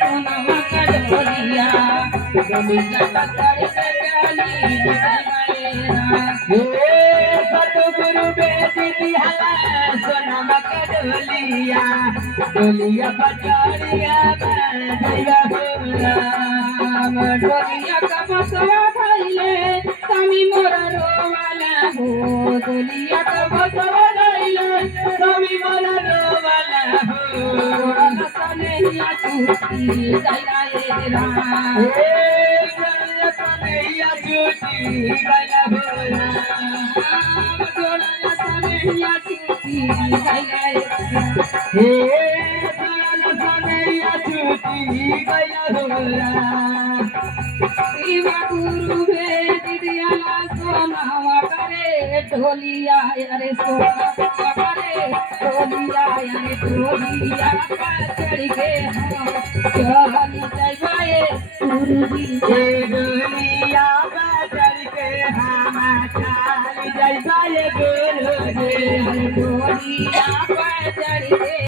सोनवा का ढोलिया डोलिया पकड़ के चली गएरा सतगुरु बेटी दिहला सोनमा का डोलिया डोलिया पचाड़िया जइया राम डोलिया का बसवा धइले स्वामी मोर रोवाला हो डोलिया का बसवा धइले स्वामी मोर रोवाला हो सनैया छूटी गइला ए राम सनैया छूटी गइला हो राम जोड़ा सनैया छूटी गइला ए हे सनैया छूटी गइला हो शिवा गुरु भेद दियाला सोनावा करे ढोलिया अरे सोनावा करे ढोलिया अरे ढोलिया पर चढ़ के हम चल जाए गुरुजी के डोलिया पर चढ़ के हम चल जाए गुरुजी ढोलिया पर चढ़ के